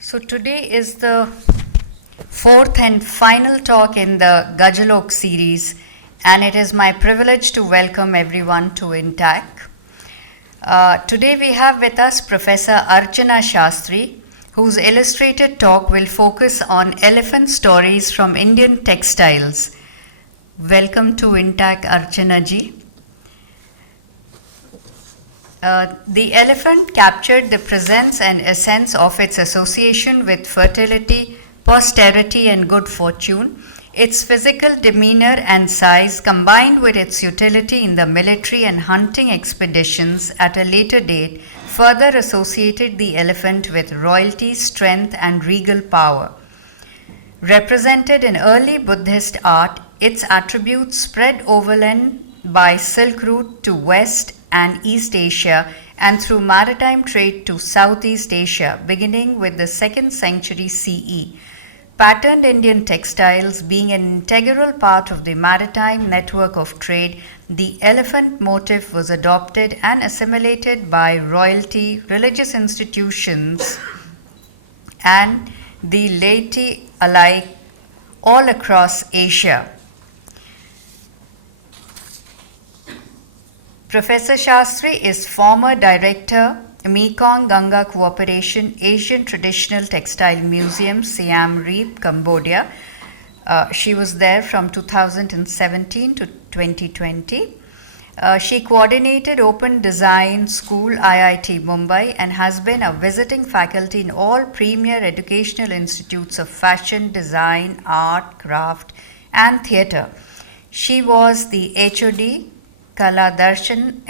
So today is the fourth and final talk in the Gajalok series, and it is my privilege to welcome everyone to INTAC. Today we have with us Professor Archana Shastri, whose illustrated talk will focus on elephant stories from Indian textiles. Welcome to INTAC, Archana ji. The elephant captured the presence and essence of its association with fertility, posterity, and good fortune. Its physical demeanor and size, combined with its utility in the military and hunting expeditions at a later date, further associated the elephant with royalty, strength, and regal power. Represented in early Buddhist art, its attributes spread overland by Silk Route to West and East Asia and through maritime trade to Southeast Asia, beginning with the 2nd century CE. Patterned Indian textiles being an integral part of the maritime network of trade, the elephant motif was adopted and assimilated by royalty, religious institutions, and the laity alike all across Asia. Professor Shastri is former director, Mekong Ganga Cooperation Asian Traditional Textile Museum, Siam Reap, Cambodia. She was there from 2017 to 2020. She coordinated Open Design School, IIT Mumbai, and has been a visiting faculty in all premier educational institutes of fashion, design, art, craft, and theatre. She was the HOD Kaladarshana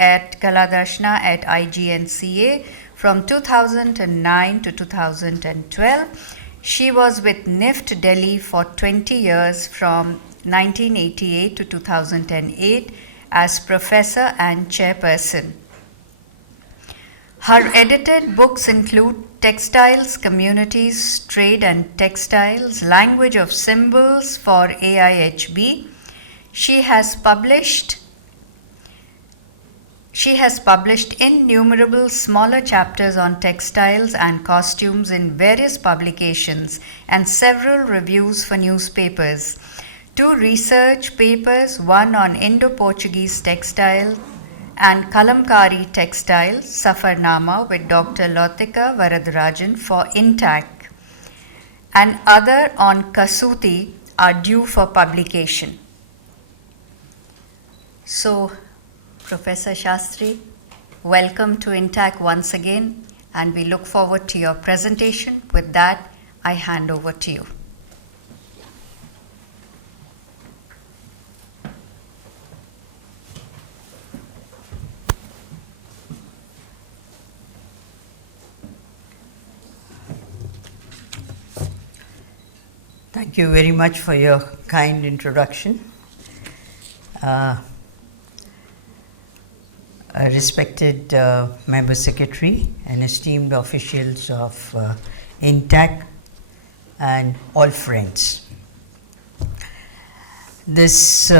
at IGNCA from 2009 to 2012. She was with NIFT Delhi for 20 years from 1988 to 2008 as professor and chairperson. Her edited books include Textiles, Communities, Trade and Textiles, Language of Symbols for AIHB. She has published innumerable smaller chapters on textiles and costumes in various publications and several reviews for newspapers. 2 research papers, one on Indo-Portuguese textile and Kalamkari textile, Safarnama with Dr. Lotika Varadarajan for INTAC, and other on Kasuti are due for publication. So, Professor Shastri, welcome to INTAC once again, and we look forward to your presentation. With that, I hand over to you. Thank you very much for your kind introduction. Respected Member Secretary and esteemed officials of INTAC and all friends. This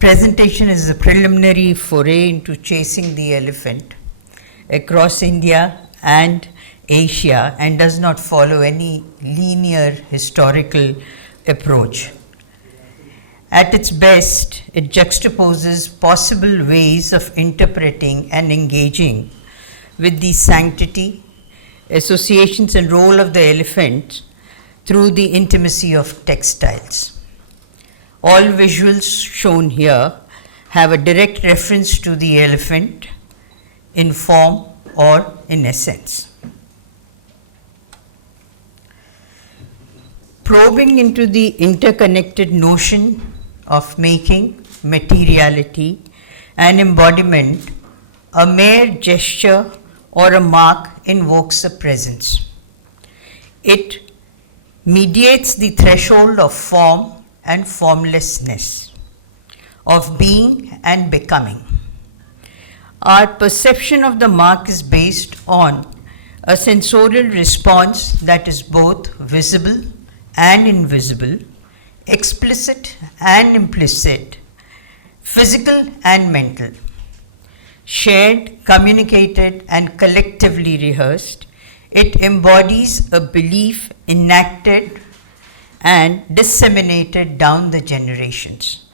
presentation is a preliminary foray into chasing the elephant across India and Asia and does not follow any linear historical approach. At its best, it juxtaposes possible ways of interpreting and engaging with the sanctity, associations and role of the elephant through the intimacy of textiles. All visuals shown here have a direct reference to the elephant in form or in essence. Probing into the interconnected notion of making, materiality, and embodiment, a mere gesture or a mark invokes a presence. It mediates the threshold of form and formlessness, of being and becoming. Our perception of the mark is based on a sensorial response that is both visible and invisible, explicit and implicit, physical and mental, shared, communicated, and collectively rehearsed It embodies a belief enacted and disseminated down the generations.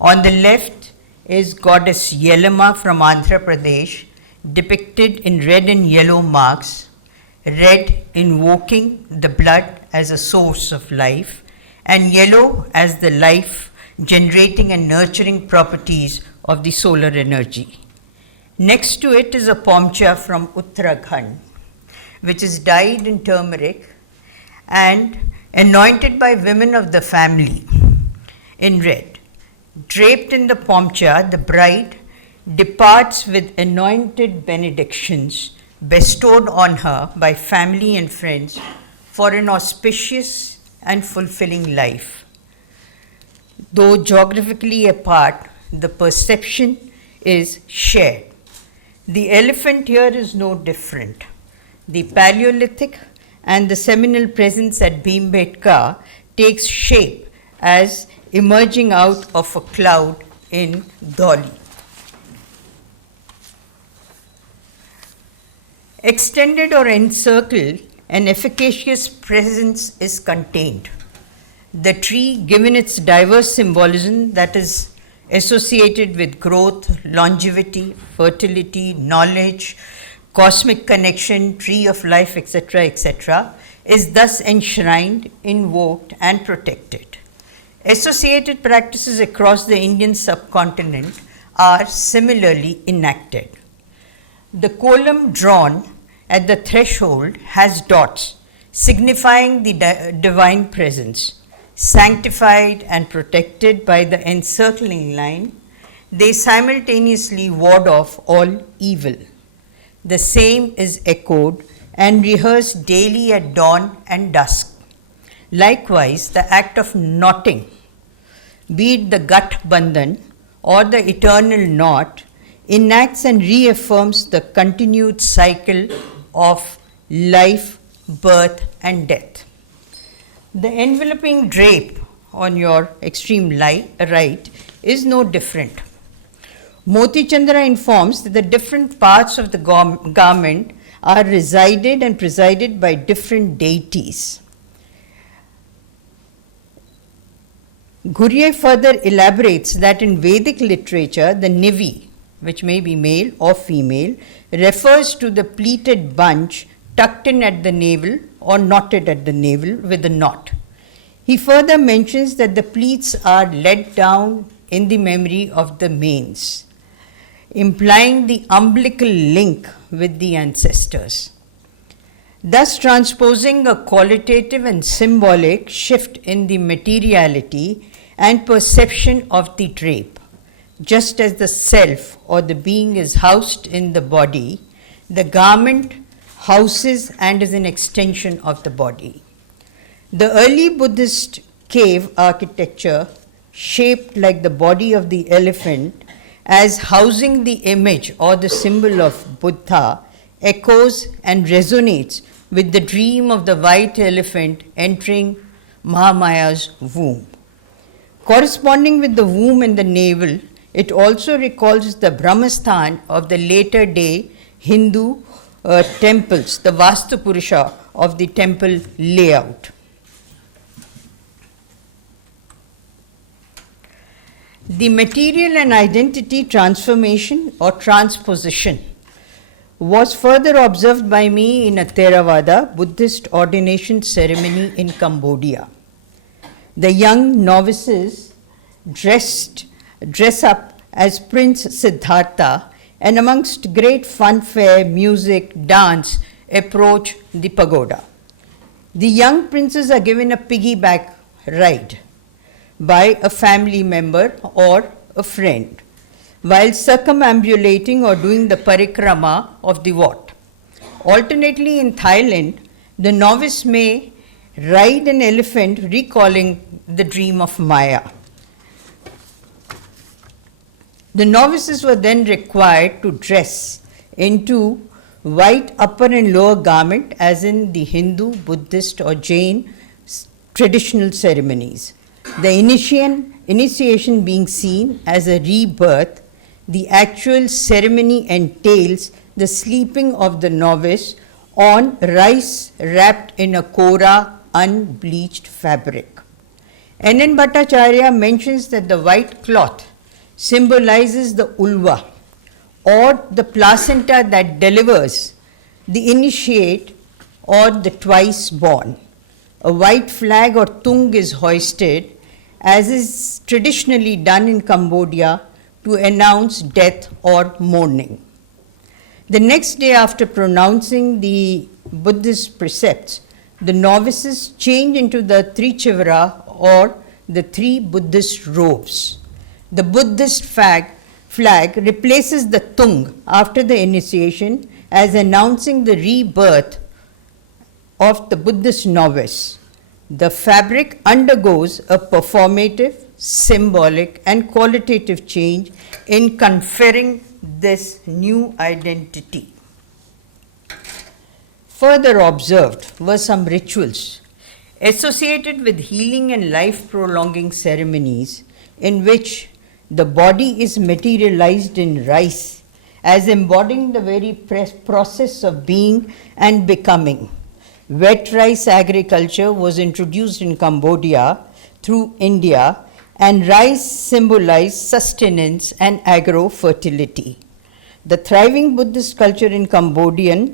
On the left is goddess Yelama from Andhra Pradesh, depicted in red and yellow marks, red invoking the blood as a source of life, and yellow as the life generating and nurturing properties of the solar energy. Next to it is a pomcha from Uttarakhand, which is dyed in turmeric and anointed by women of the family in red. Draped in the pomcha, the bride departs with anointed benedictions bestowed on her by family and friends for an auspicious and fulfilling life. Though geographically apart, the perception is shared. The elephant here is no different. The Paleolithic and the seminal presence at Bhimbetka takes shape as emerging out of a cloud in Dholi. Extended or encircled, an efficacious presence is contained. The tree, given its diverse symbolism that is associated with growth, longevity, fertility, knowledge, cosmic connection, tree of life, etc., is thus enshrined, invoked, and protected. Associated practices across the Indian subcontinent are similarly enacted. The column drawn at the threshold has dots signifying the divine presence. Sanctified and protected by the encircling line, they simultaneously ward off all evil. The same is echoed and rehearsed daily at dawn and dusk. Likewise, the act of knotting, be it the Gat Bandhan or the eternal knot, enacts and reaffirms the continued cycle of life, birth, and death. The enveloping drape on your extreme right is no different. Moti Chandra informs that the different parts of the garment are resided and presided by different deities. Ghurye further elaborates that in Vedic literature, the nivi, which may be male or female, refers to the pleated bunch tucked in at the navel or knotted at the navel with a knot. He further mentions that the pleats are let down in the memory of the manes, implying the umbilical link with the ancestors, thus transposing a qualitative and symbolic shift in the materiality and perception of the drape. Just as the self or the being is housed in the body, the garment houses and is an extension of the body. The early Buddhist cave architecture, shaped like the body of the elephant as housing the image or the symbol of Buddha, echoes and resonates with the dream of the white elephant entering Mahamaya's womb. Corresponding with the womb and the navel, it also recalls the Brahmasthan of the later day Hindu temples, the Vastu Purusha of the temple layout. The material and identity transformation or transposition was further observed by me in a Theravada Buddhist ordination ceremony in Cambodia. The young novices dress up as Prince Siddhartha and amongst great funfair, music, dance, approach the pagoda. The young princes are given a piggyback ride by a family member or a friend while circumambulating or doing the parikrama of the Wat. Alternately in Thailand, the novice may ride an elephant recalling the dream of Maya. The novices were then required to dress into white upper and lower garment as in the Hindu, Buddhist or Jain traditional ceremonies. The initiation being seen as a rebirth, the actual ceremony entails the sleeping of the novice on rice wrapped in a kora unbleached fabric. N.N. Bhattacharya mentions that the white cloth symbolizes the ulva, or the placenta that delivers the initiate or the twice born. A white flag or tung is hoisted, as is traditionally done in Cambodia, to announce death or mourning. The next day, after pronouncing the Buddhist precepts, the novices change into the Trichivara or the three Buddhist robes. The Buddhist flag replaces the tung after the initiation, as announcing the rebirth of the Buddhist novice. The fabric undergoes a performative, symbolic, and qualitative change in conferring this new identity. Further observed were some rituals associated with healing and life prolonging ceremonies, in which the body is materialized in rice as embodying the very process of being and becoming. Wet rice agriculture was introduced in Cambodia through India, and rice symbolized sustenance and agro-fertility. The thriving Buddhist culture in Cambodia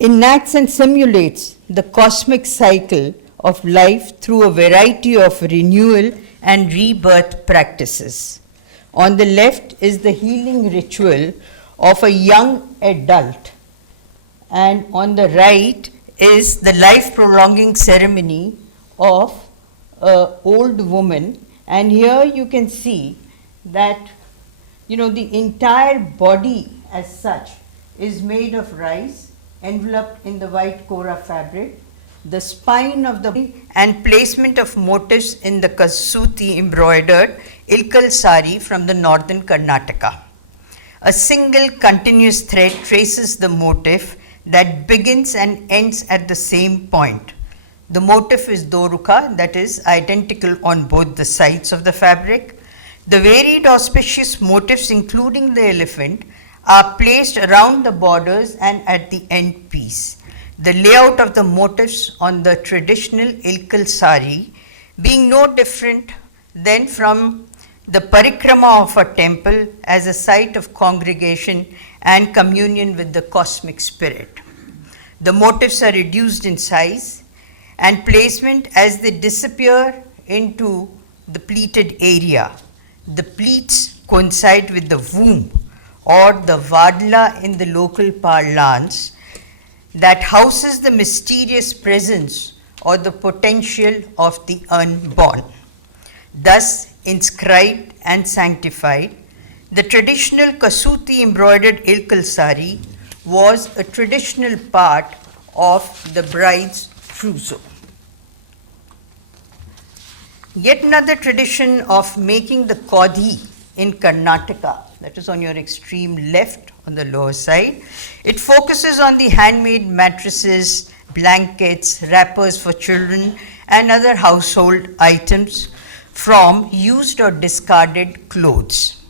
enacts and simulates the cosmic cycle of life through a variety of renewal and rebirth practices. On the left is the healing ritual of a young adult, and on the right is the life prolonging ceremony of an old woman. And here you can see that the entire body as such is made of rice enveloped in the white kora fabric. The spine of the body and placement of motifs in the kasuti embroidered ilkal sari from the northern Karnataka. A single continuous thread traces the motif that begins and ends at the same point. The motif is doruka, that is identical on both the sides of the fabric. The varied auspicious motifs, including the elephant, are placed around the borders and at the end piece. The layout of the motifs on the traditional ilkal sari being no different than from the parikrama of a temple as a site of congregation and communion with the cosmic spirit. The motifs are reduced in size and placement as they disappear into the pleated area. The pleats coincide with the womb, or the vadla in the local parlance, that houses the mysterious presence or the potential of the unborn. Thus inscribed and sanctified, the traditional kasuti embroidered ilkal sari was a traditional part of the bride's trousseau. Yet another tradition of making the kodhi in Karnataka, that is on your extreme left on the lower side. It focuses on the handmade mattresses, blankets, wrappers for children, and other household items from used or discarded clothes.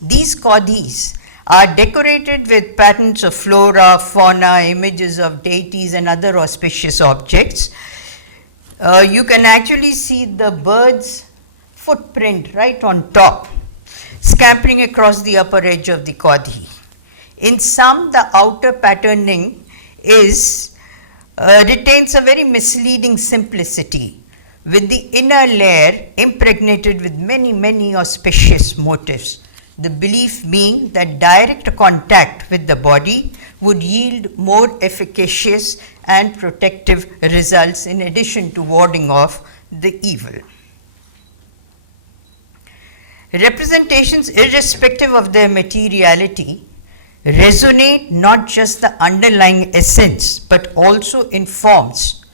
These kodhis are decorated with patterns of flora, fauna, images of deities, and other auspicious objects. You can actually see the bird's footprint right on top, scampering across the upper edge of the kodhi. In some, the outer patterning retains a very misleading simplicity, with the inner layer impregnated with many auspicious motifs. The belief being that direct contact with the body would yield more efficacious and protective results, in addition to warding off the evil. Representations, irrespective of their materiality, resonate not just the underlying essence, but also informs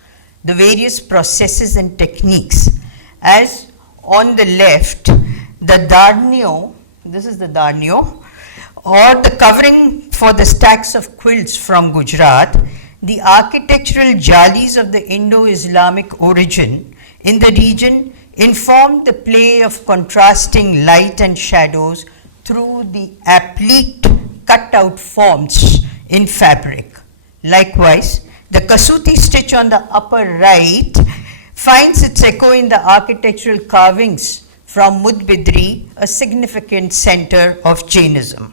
the various processes and techniques. As on the left, the darnio, this is the darnio, or the covering for the stacks of quilts from Gujarat, the architectural jalis of the Indo-Islamic origin in the region inform the play of contrasting light and shadows through the applique cut out forms in fabric. Likewise, the Kasuti stitch on the upper right finds its echo in the architectural carvings from Mudbidri, a significant center of Jainism.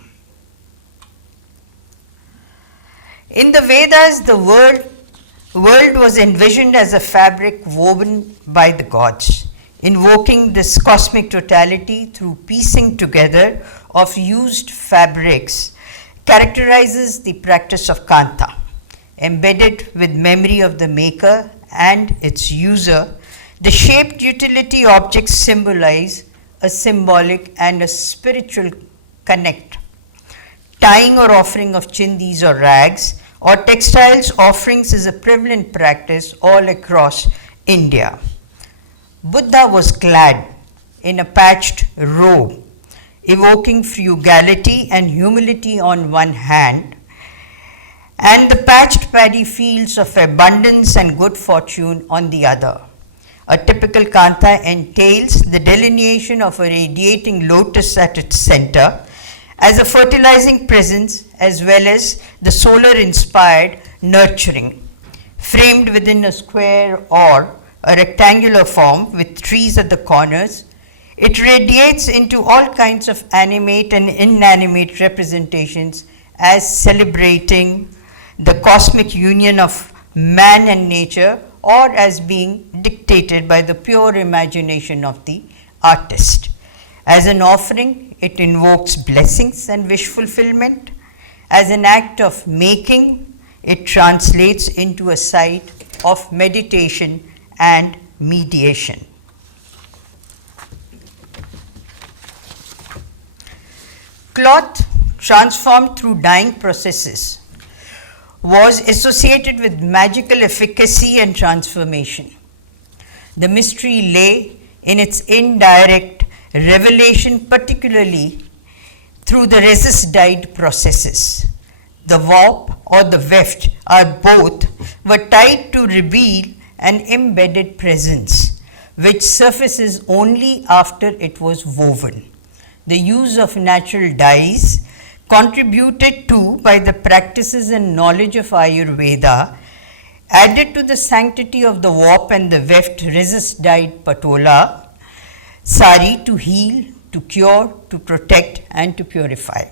In the Vedas, the world was envisioned as a fabric woven by the gods, invoking this cosmic totality through piecing together of used fabrics characterizes the practice of Kanta. Embedded with memory of the maker and its user, the shaped utility objects symbolize a symbolic and a spiritual connect. Tying or offering of chindis or rags or textiles offerings is a prevalent practice all across India. Buddha was clad in a patched robe, evoking frugality and humility on one hand, and the patched paddy fields of abundance and good fortune on the other. A typical kanta entails the delineation of a radiating lotus at its center as a fertilizing presence, as well as the solar inspired nurturing. Framed within a square or a rectangular form with trees at the corners, it radiates into all kinds of animate and inanimate representations as celebrating the cosmic union of man and nature, or as being dictated by the pure imagination of the artist. As an offering, it invokes blessings and wish fulfillment. As an act of making, it translates into a site of meditation and mediation. Cloth, transformed through dyeing processes, was associated with magical efficacy and transformation. The mystery lay in its indirect revelation, particularly through the resist dyed processes. The warp or the weft were tied to reveal an embedded presence, which surfaces only after it was woven. The use of natural dyes, contributed to by the practices and knowledge of Ayurveda, added to the sanctity of the warp and the weft resist dyed patola sari to heal, to cure, to protect, and to purify.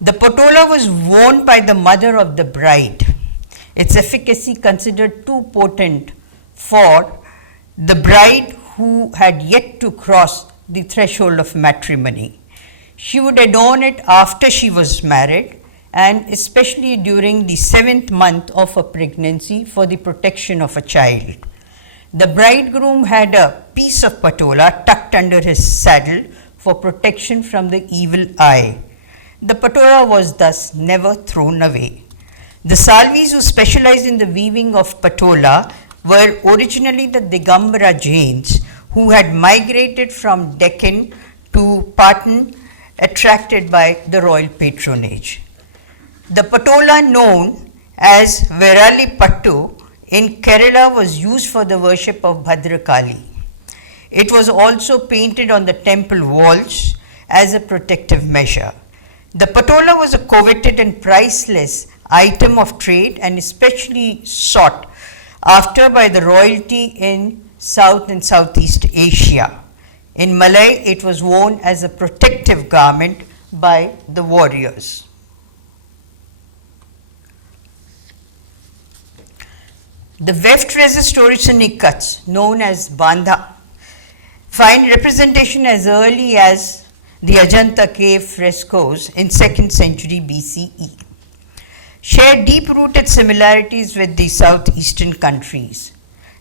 The patola was worn by the mother of the bride, its efficacy considered too potent for the bride who had yet to cross the threshold of matrimony. She would adorn it after she was married, and especially during the 7th month of a pregnancy for the protection of a child. The bridegroom had a piece of patola tucked under his saddle for protection from the evil eye. The patola was thus never thrown away. The Salvis who specialized in the weaving of patola were originally the Digambara Jains, who had migrated from Deccan to Patan, attracted by the royal patronage. The patola, known as Verali Pattu in Kerala, was used for the worship of Bhadrakali. It was also painted on the temple walls as a protective measure. The patola was a coveted and priceless item of trade and especially sought after by the royalty in South and Southeast Asia. In Malay, it was worn as a protective garment by the warriors. The weft resist origami cuts, known as bandha, find representation as early as the Ajanta cave frescoes in 2nd century BCE. Share deep-rooted similarities with the southeastern countries.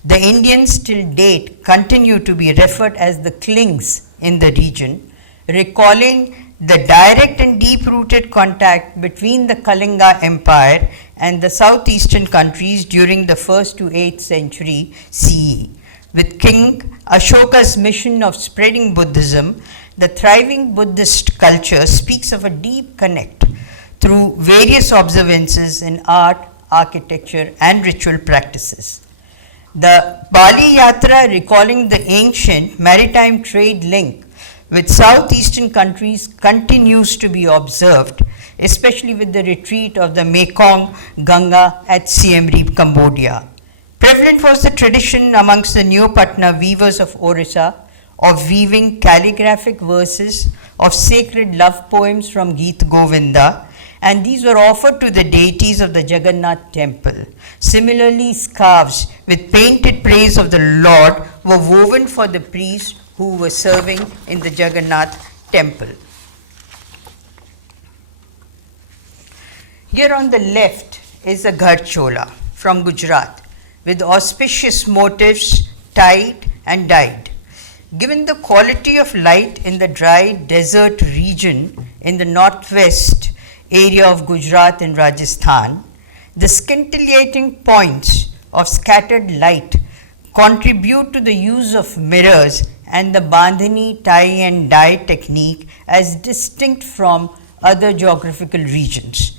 The Indians till date continue to be referred as the Klings in the region, recalling the direct and deep-rooted contact between the Kalinga Empire and the southeastern countries during the 1st to 8th century CE. With King Ashoka's mission of spreading Buddhism, the thriving Buddhist culture speaks of a deep connect through various observances in art, architecture, and ritual practices. The Bali Yatra, recalling the ancient maritime trade link with southeastern countries continues to be observed, especially with the retreat of the Mekong Ganga at Siem Reap, Cambodia. Prevalent was the tradition amongst the Neopatna weavers of Orissa of weaving calligraphic verses of sacred love poems from Geet Govinda, and these were offered to the deities of the Jagannath temple. Similarly, scarves with painted praise of the Lord were woven for the priests who were serving in the Jagannath temple. Here on the left is a ghar chola from Gujarat with auspicious motifs tied and dyed. Given the quality of light in the dry desert region in the northwest area of Gujarat and Rajasthan, the scintillating points of scattered light contribute to the use of mirrors and the bandhani tie and dye technique as distinct from other geographical regions.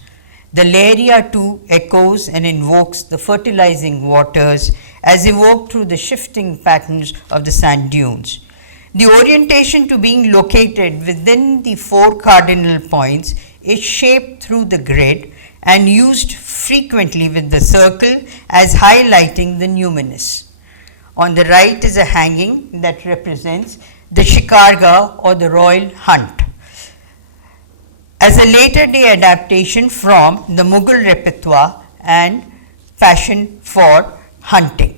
The Leria too echoes and invokes the fertilizing waters as evoked through the shifting patterns of the sand dunes. The orientation to being located within the four cardinal points is shaped through the grid and used frequently with the circle as highlighting the numinous. On the right is a hanging that represents the shikarga or the royal hunt, as a later day adaptation from the Mughal repertoire and fashion for hunting.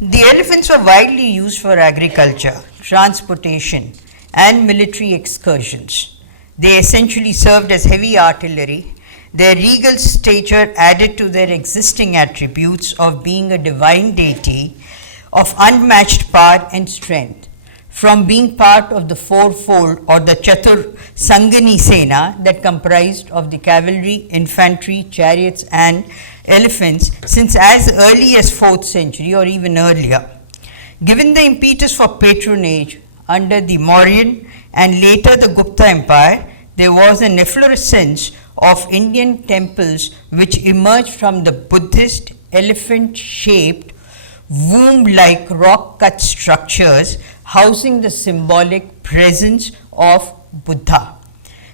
The elephants were widely used for agriculture, transportation, and military excursions. They essentially served as heavy artillery. Their regal stature added to their existing attributes of being a divine deity of unmatched power and strength. From being part of the fourfold or the Chatur Sangani Sena that comprised of the cavalry, infantry, chariots, and elephants since as early as 4th century or even earlier. Given the impetus for patronage under the Mauryan and later the Gupta Empire, there was an efflorescence of Indian temples which emerged from the Buddhist elephant-shaped womb-like rock-cut structures housing the symbolic presence of Buddha.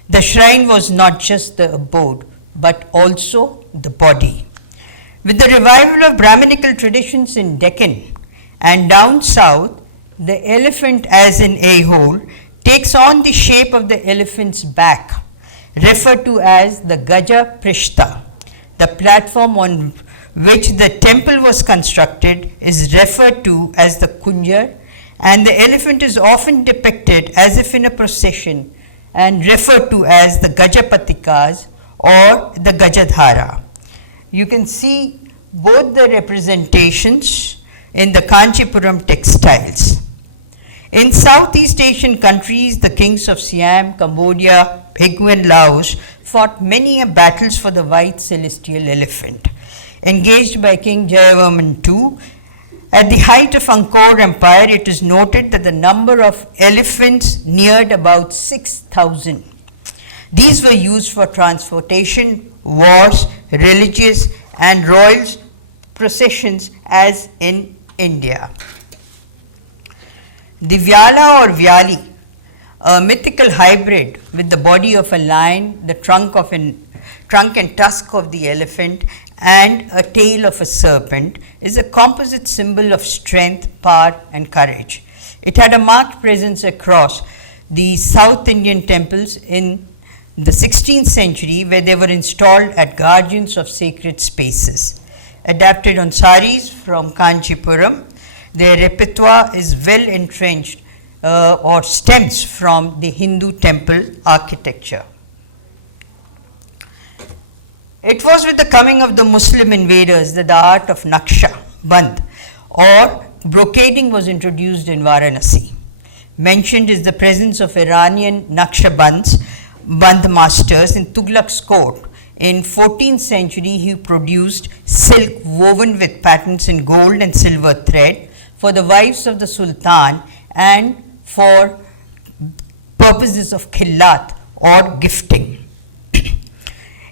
The shrine was not just the abode, but also the body. With the revival of Brahminical traditions in Deccan and down south, the elephant as an a-hole takes on the shape of the elephant's back, referred to as the Gaja Prishta. The platform on which the temple was constructed is referred to as the Kunjar, and the elephant is often depicted as if in a procession and referred to as the Gajapatikas or the Gajadhara. You can see both the representations in the Kanchipuram textiles. In Southeast Asian countries, the kings of Siam, Cambodia, Pegu and Laos fought many battles for the white celestial elephant. Engaged by King Jayavarman II, at the height of Angkor Empire, it is noted that the number of elephants neared about 6,000. These were used for transportation, wars, religious and royal processions as in India. The Vyala or Vyali, a mythical hybrid with the body of a lion, the trunk and tusk of the elephant, and a tail of a serpent, is a composite symbol of strength, power, and courage. It had a marked presence across the South Indian temples in the 16th century, where they were installed as guardians of sacred spaces. Adapted on saris from Kanchipuram, their repertoire is well entrenched or stems from the Hindu temple architecture. It was with the coming of the Muslim invaders that the art of Naksha Band or brocading was introduced in Varanasi. Mentioned is the presence of Iranian Naksha Band masters in Tughlaq's court. In 14th century, he produced silk woven with patterns in gold and silver thread for the wives of the Sultan and for purposes of khillat or gifting.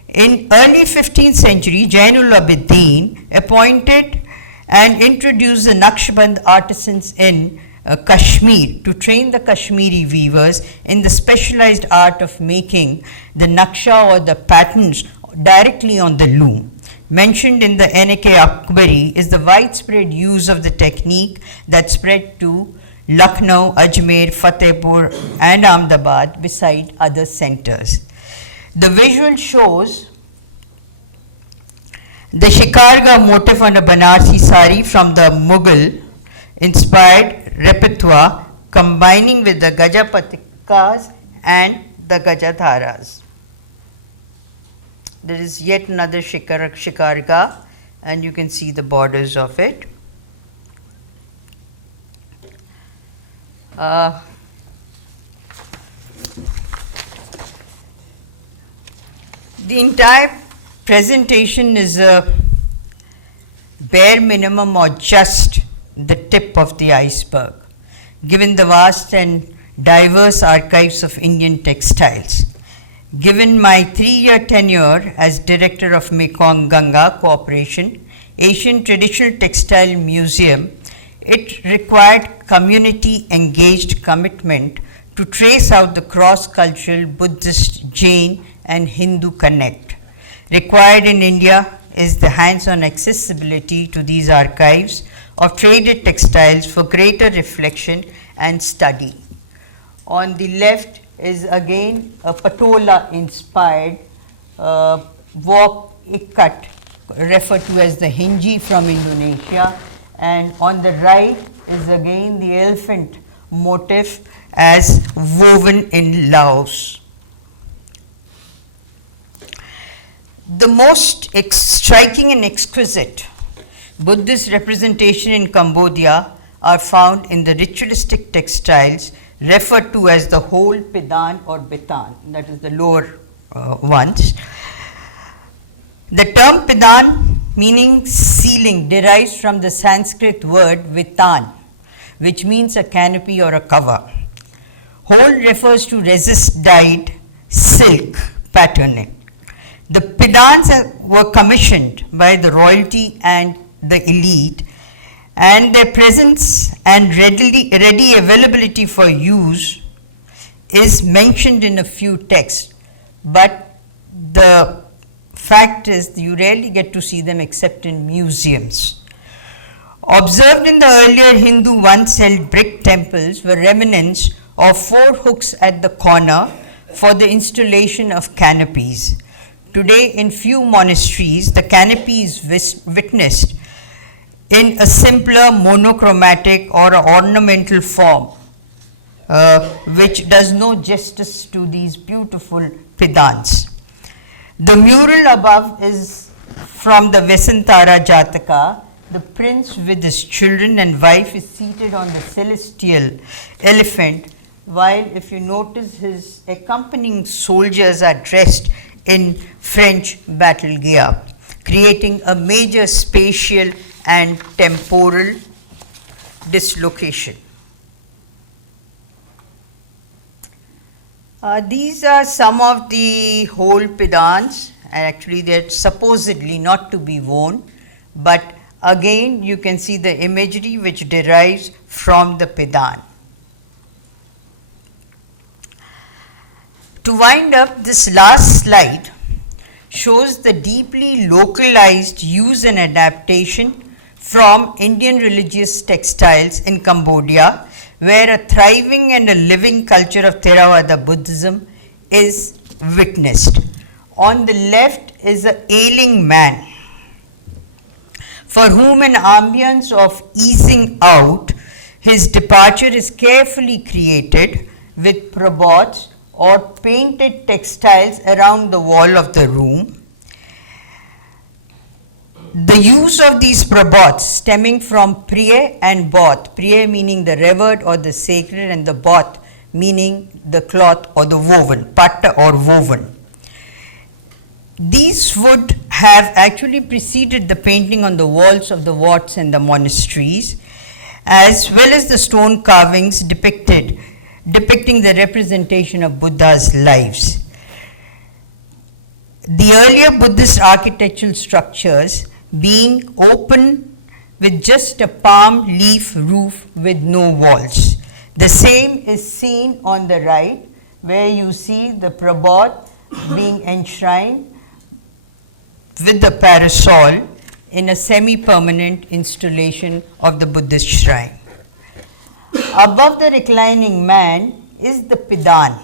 In early 15th century, Jainul Abidin appointed and introduced the Naqshband artisans in Kashmir to train the Kashmiri weavers in the specialized art of making the naksha or the patterns directly on the loom. Mentioned in the N.A.K. Akbari is the widespread use of the technique that spread to Lucknow, Ajmer, Fatehpur and Ahmedabad beside other centers. The visual shows the Shikarga motif on a Banarsi sari from the Mughal inspired repertoire combining with the Gajapatikas and the Gajadharas. There is yet another Shikarga and you can see the borders of it. The entire presentation is a bare minimum or just the tip of the iceberg, given the vast and diverse archives of Indian textiles. Given my 3-year tenure as director of Mekong Ganga Corporation, Asian Traditional Textile Museum, it required community engaged commitment to trace out the cross-cultural Buddhist, Jain and Hindu connect. Required in India is the hands-on accessibility to these archives of traded textiles for greater reflection and study. On the left is again a patola inspired walk ikat referred to as the hinji from Indonesia, and on the right is again the elephant motif as woven in Laos. The most striking and exquisite Buddhist representation in Cambodia are found in the ritualistic textiles referred to as the whole pidan or bitan, that is the lower ones. The term pidan, meaning ceiling, derives from the Sanskrit word vitan, which means a canopy or a cover. Whole refers to resist dyed silk patterning. The pidans were commissioned by the royalty and the elite, and their presence and ready availability for use is mentioned in a few texts, but the fact is you rarely get to see them except in museums. Observed in the earlier Hindu once held brick temples were remnants of 4 hooks at the corner for the installation of canopies. Today, in few monasteries, the canopy is witnessed in a simpler monochromatic or ornamental form, which does no justice to these beautiful pidans. The mural above is from the Vesantara Jataka. The prince with his children and wife is seated on the celestial elephant, while if you notice his accompanying soldiers are dressed in French battle gear, creating a major spatial and temporal dislocation. These are some of the whole pidans, and actually they're supposedly not to be worn, but again you can see the imagery which derives from the pidan. To wind up, this last slide shows the deeply localized use and adaptation from Indian religious textiles in Cambodia, where a thriving and a living culture of Theravada Buddhism is witnessed. On the left is an ailing man for whom an ambience of easing out, his departure is carefully created with prabots or painted textiles around the wall of the room. The use of these prabots stemming from priya and both, priya meaning the revered or the sacred, and the both meaning the cloth or the woven, patta or woven. These would have actually preceded the painting on the walls of the wats and the monasteries, as well as the stone carvings depicting the representation of Buddha's lives. The earlier Buddhist architectural structures being open with just a palm leaf roof with no walls. The same is seen on the right, where you see the Prabodh being enshrined with the parasol in a semi-permanent installation of the Buddhist shrine. Above the reclining man is the Pidan.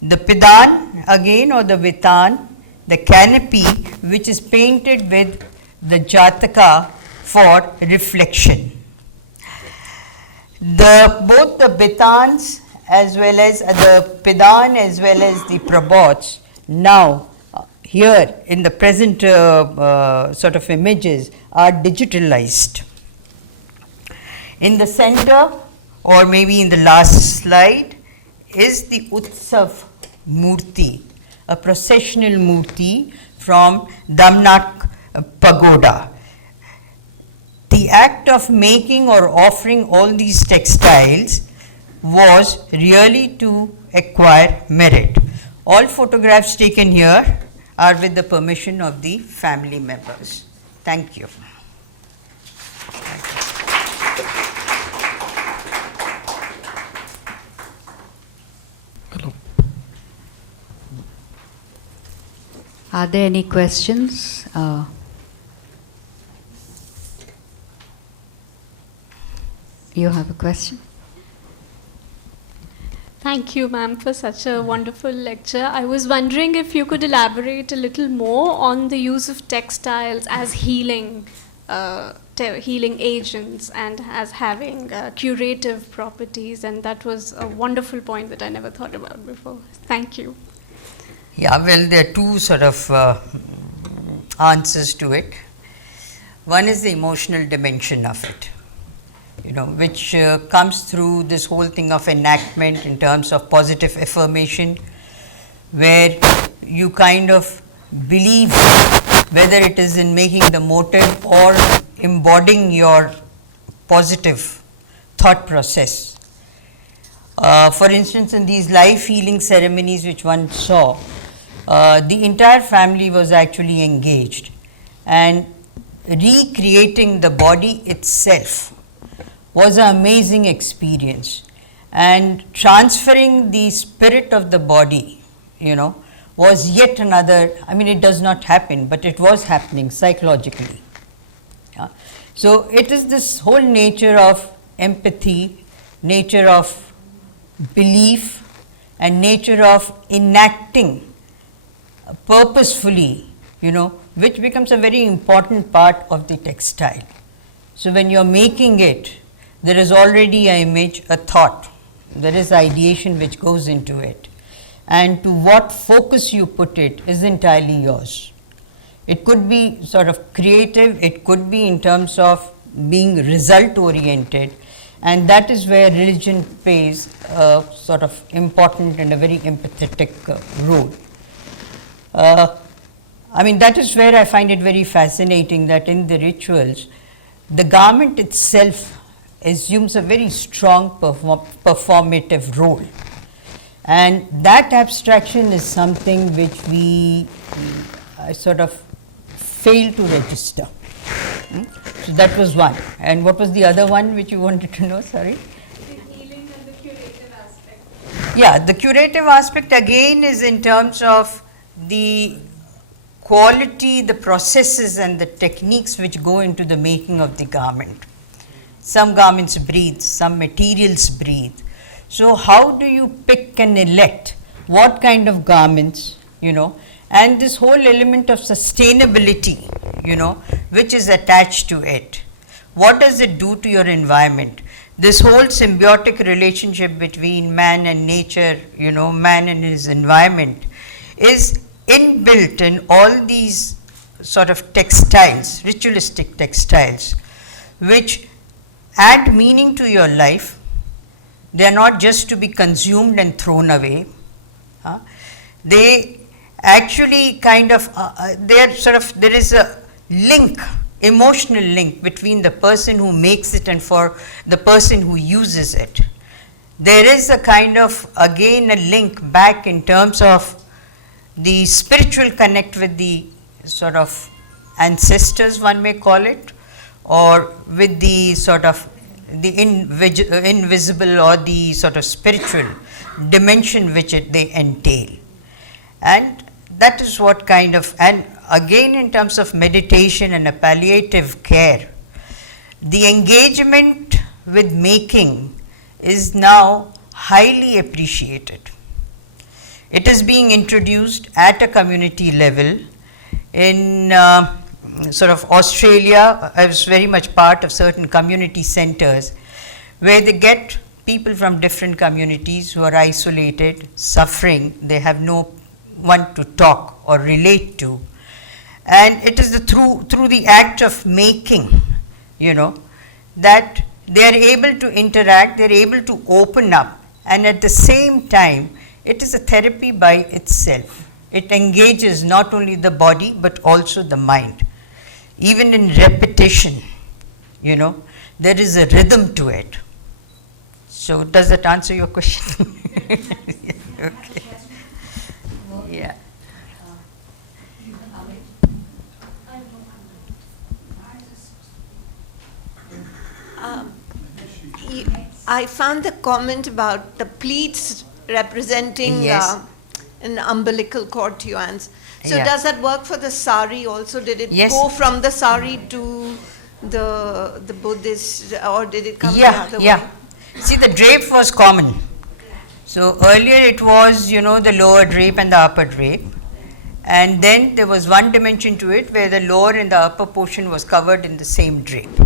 The Pidan again, or the Vitan, the canopy which is painted with the Jataka for reflection. Both the Bitans as well as the Pidan as well as the Prabodhs now here in the present sort of images are digitalized. In the center, or maybe in the last slide, is the Utsav Murti, a processional Murti from Damnak Pagoda. The act of making or offering all these textiles was really to acquire merit. All photographs taken here are with the permission of the family members. Thank you. Are there any questions? You have a question? Thank you, ma'am, for such a wonderful lecture. I was wondering if you could elaborate a little more on the use of textiles as healing agents and as having curative properties, and that was a wonderful point that I never thought about before. Thank you. Yeah, well, there are two sort of answers to it. One is the emotional dimension of it, which comes through this whole thing of enactment in terms of positive affirmation, where you kind of believe, whether it is in making the motive or embodying your positive thought process. For instance, in these life healing ceremonies which one saw, the entire family was actually engaged, and recreating the body itself was an amazing experience, and transferring the spirit of the body, was yet another. I mean, it does not happen, but it was happening psychologically. Yeah. So it is this whole nature of empathy, nature of belief, and nature of enacting purposefully, which becomes a very important part of the textile. So when you are making it, there is already an image, a thought, there is ideation which goes into it, and to what focus you put it is entirely yours. It could be sort of creative, it could be in terms of being result oriented, and that is where religion plays a sort of important and a very empathetic role. That is where I find it very fascinating that in the rituals, the garment itself assumes a very strong performative role, and that abstraction is something which we sort of fail to register. So that was one. And what was the other one which you wanted to know? Sorry. The healing and the curative aspect. Yeah, the curative aspect again is in terms of the quality, the processes and the techniques which go into the making of the garment. Some garments breathe, some materials breathe. So how do you pick and elect what kind of garments, and this whole element of sustainability, which is attached to it. What does it do to your environment? This whole symbiotic relationship between man and nature, man and his environment is inbuilt in all these sort of textiles, ritualistic textiles, which add meaning to your life. They are not just to be consumed and thrown away. They actually kind of, there is a link, emotional link between the person who makes it and for the person who uses it. There is a kind of, again, a link back in terms of the spiritual connect with the sort of ancestors, one may call it, or with the sort of the invisible or the sort of spiritual dimension which they entail. And that is what kind of, and again in terms of meditation and a palliative care, the engagement with making is now highly appreciated. It is being introduced at a community level. In sort of Australia, I was very much part of certain community centers where they get people from different communities who are isolated, suffering, they have no one to talk or relate to. And it is through the act of making, that they are able to interact, they are able to open up, and at the same time, it is a therapy by itself. It engages not only the body but also the mind. Even in repetition, there is a rhythm to it. So, does that answer your question? Okay. Yeah. I found the comment about the pleats representing Yes. an umbilical cord to your hands. So Yeah. does that work for the sari also? Did it Yes. go from the sari to the Buddhist, or did it come the Yeah, other yeah. way? See, the drape was common. So earlier it was, the lower drape and the upper drape. And then there was one dimension to it where the lower and the upper portion was covered in the same drape.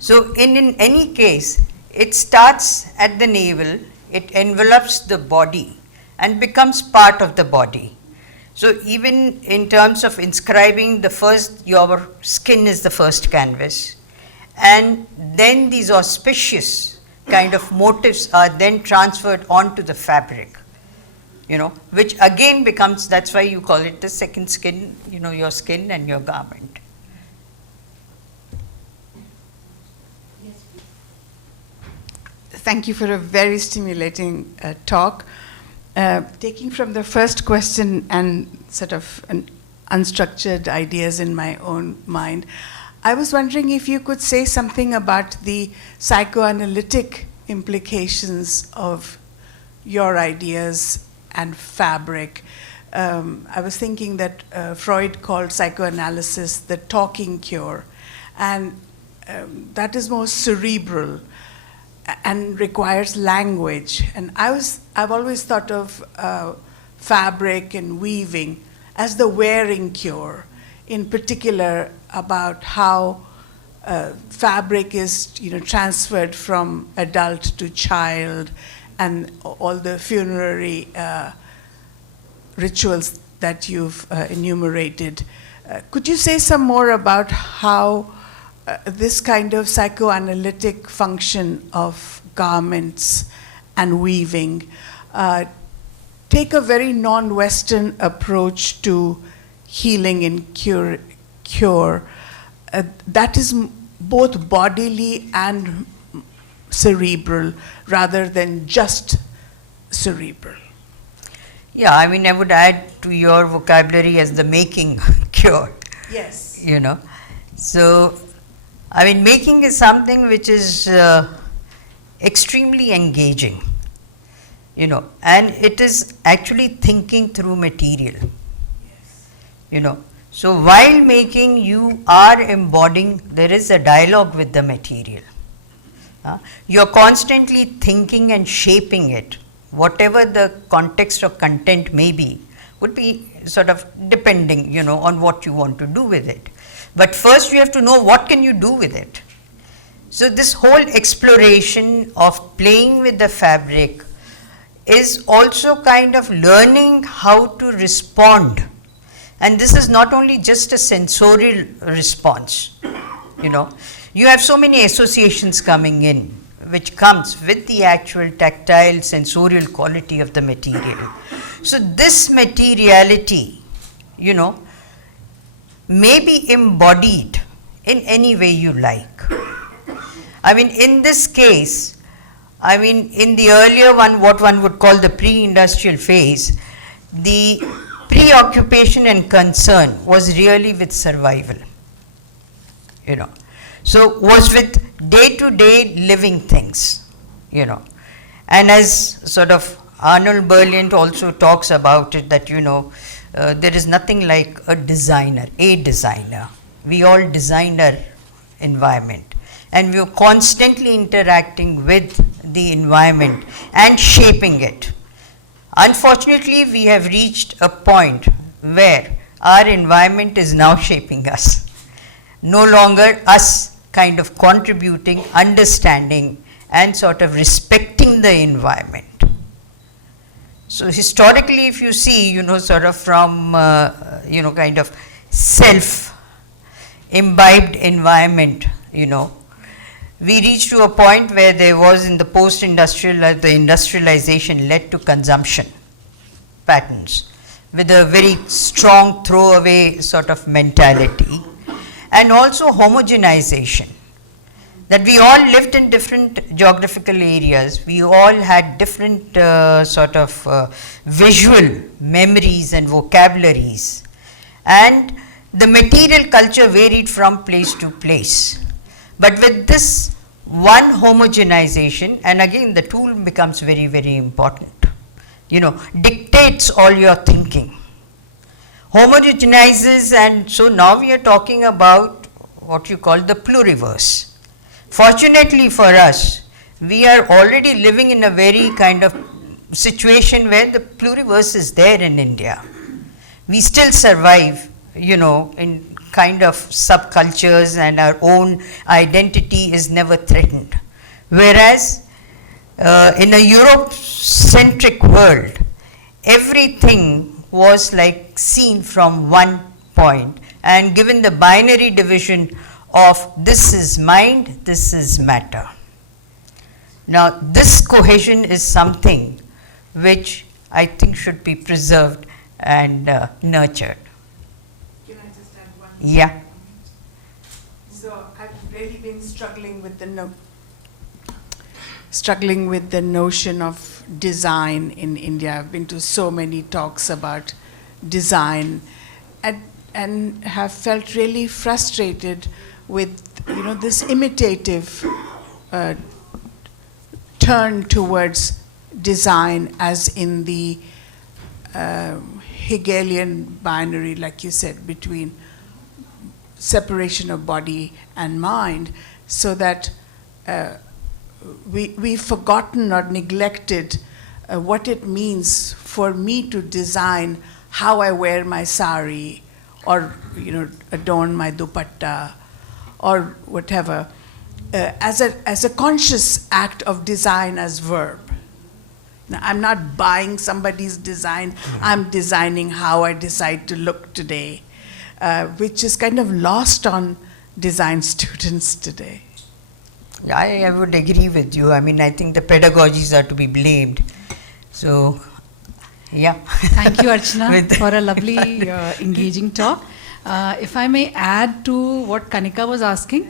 So in any case, it starts at the navel, it envelops the body and becomes part of the body. So even in terms of inscribing your skin is the first canvas, and then these auspicious kind of motifs are then transferred onto the fabric, which again becomes, that's why you call it the second skin, your skin and your garment. Thank you for a very stimulating talk. Taking from the first question and sort of unstructured ideas in my own mind, I was wondering if you could say something about the psychoanalytic implications of your ideas and fabric. I was thinking that Freud called psychoanalysis the talking cure, and that is more cerebral and requires language. And I've always thought of fabric and weaving as the wearing cure, in particular about how fabric is transferred from adult to child, and all the funerary rituals that you've enumerated. Could you say some more about how this kind of psychoanalytic function of garments and weaving take a very non-Western approach to healing and cure that is both bodily and cerebral rather than just cerebral? Yeah, I mean, I would add to your vocabulary as the making cure. Yes. So, I mean, making is something which is extremely engaging, and it is actually thinking through material. So while making, you are embodying, there is a dialogue with the material. You're constantly thinking and shaping it. Whatever the context or content may be, would be sort of depending, on what you want to do with it. But first you have to know what can you do with it. So this whole exploration of playing with the fabric is also kind of learning how to respond. And this is not only just a sensorial response, You have so many associations coming in, which comes with the actual tactile sensorial quality of the material. So this materiality, may be embodied in any way you like. I mean, in this case, in the earlier one, what one would call the pre-industrial phase, the preoccupation and concern was really with survival, So was with day-to-day living things, you know. And as sort of Arnold Berlin also talks about it, that, you know, there is nothing like a designer. We all design our environment, and we are constantly interacting with the environment and shaping it. Unfortunately, we have reached a point where our environment is now shaping us. No longer us kind of contributing, understanding, and sort of respecting the environment. So historically, if you see, you know, sort of from, you know, kind of self-imbibed environment, you know, we reached to a point where there was in the post-industrial, the industrialization led to consumption patterns with a very strong throwaway sort of mentality, and also homogenization, that we all lived in different geographical areas, we all had different sort of visual memories and vocabularies, and the material culture varied from place to place. But with this one homogenization, and again the tool becomes very, very important, you know, dictates all your thinking, homogenizes, and so now we are talking about what you call the pluriverse. Fortunately for us, we are already living in a very kind of situation where the pluriverse is there in India. We still survive, you know, in kind of subcultures, and our own identity is never threatened. Whereas in a Europe-centric world, everything was like seen from one point and given the binary division of this is mind, this is matter. Now, this cohesion is something which I think should be preserved and nurtured. Can I just add one? Yeah. So I've really been struggling with the notion of design in India. I've been to so many talks about design, and have felt really frustrated with, you know, this imitative turn towards design, as in the Hegelian binary, like you said, between separation of body and mind, so that we've forgotten or neglected what it means for me to design how I wear my sari, or, you know, adorn my dupatta, or whatever, as a conscious act of design as verb. Now, I'm not buying somebody's design, I'm designing how I decide to look today, which is kind of lost on design students today. I would agree with you. I mean, I think the pedagogies are to be blamed. So, yeah. Thank you, Archana, for a lovely, engaging talk. If I may add to what Kanika was asking,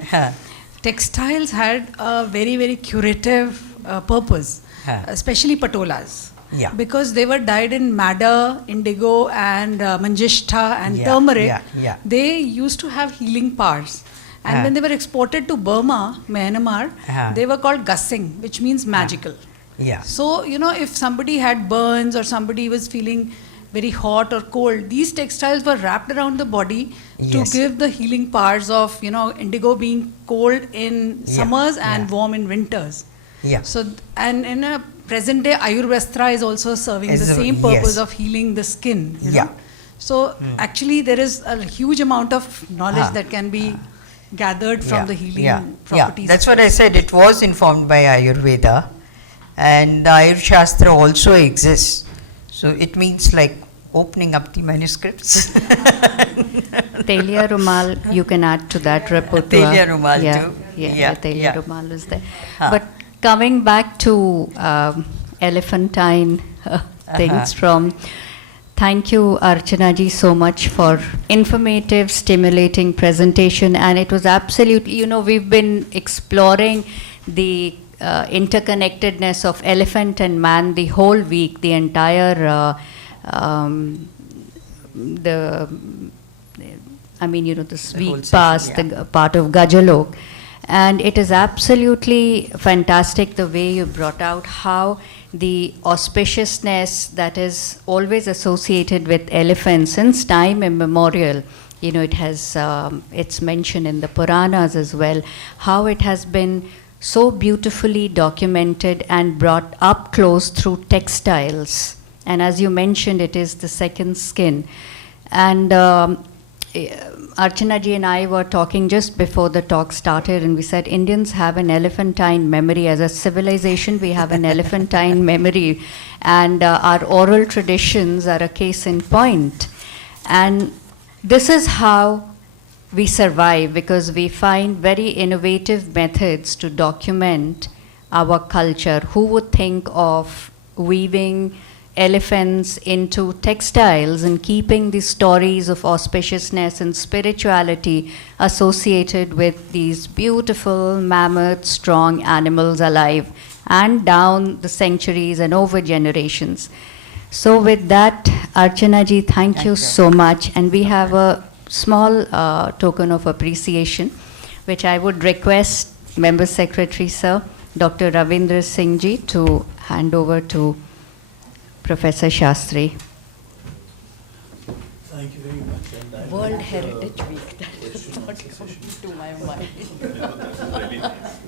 textiles had a very, very curative purpose, especially patolas. Yeah. Because they were dyed in madder, indigo, and manjishta and turmeric. They used to have healing powers. And when they were exported to Burma, Myanmar, they were called gasing, which means magical. Yeah. So, you know, if somebody had burns or somebody was feeling very hot or cold, these textiles were wrapped around the body to give the healing powers of, you know, indigo being cold in summers and warm in winters. Yeah. So, and in a present day, Ayurveda is also serving the same purpose of healing the skin. You know? So, actually, there is a huge amount of knowledge that can be gathered from the healing properties. Yeah, that's what I said. It was informed by Ayurveda, and the Ayur Shastra also exists. So it means like opening up the manuscripts. Telia Rumal, you can add to that repertoire. Telia Rumal too. Yeah, Telia Rumal is there. But coming back to elephantine things from, thank you Archana ji so much for informative, stimulating presentation, and it was absolutely, you know, we've been exploring the interconnectedness of elephant and man the whole week, the entire this week past, the part of Gajalok. And it is absolutely fantastic the way you brought out how the auspiciousness that is always associated with elephants since time immemorial, you know, it has, it's mentioned in the Puranas as well, how it has been so beautifully documented and brought up close through textiles. And as you mentioned, it is the second skin. And Archana ji and I were talking just before the talk started, and we said Indians have an elephantine memory. As a civilization, we have an elephantine memory, and our oral traditions are a case in point. And this is how we survive, because we find very innovative methods to document our culture. Who would think of weaving elephants into textiles and keeping the stories of auspiciousness and spirituality associated with these beautiful, mammoth, strong animals alive and down the centuries and over generations. So with that, Archana ji, thank you so much. And we have a small token of appreciation, which I would request Member Secretary Sir, Dr. Ravindra Singh ji, to hand over to Professor Shastri. Thank you very much. And I World Heritage Week, that is not coming to my mind. Really nice.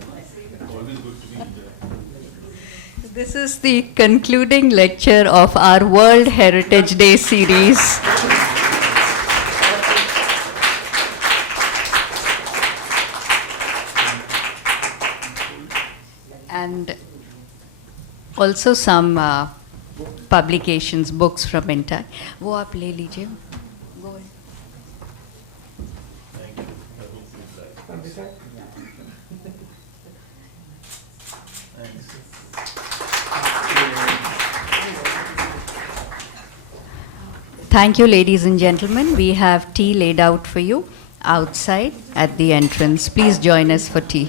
Always good to be there. This is the concluding lecture of our World Heritage Day series. And also some publications, books from Intact. वो आप ले लीजिए. Go ahead. Thank you. I hope you Thanks. Thank you, ladies and gentlemen. We have tea laid out for you outside at the entrance. Please join us for tea.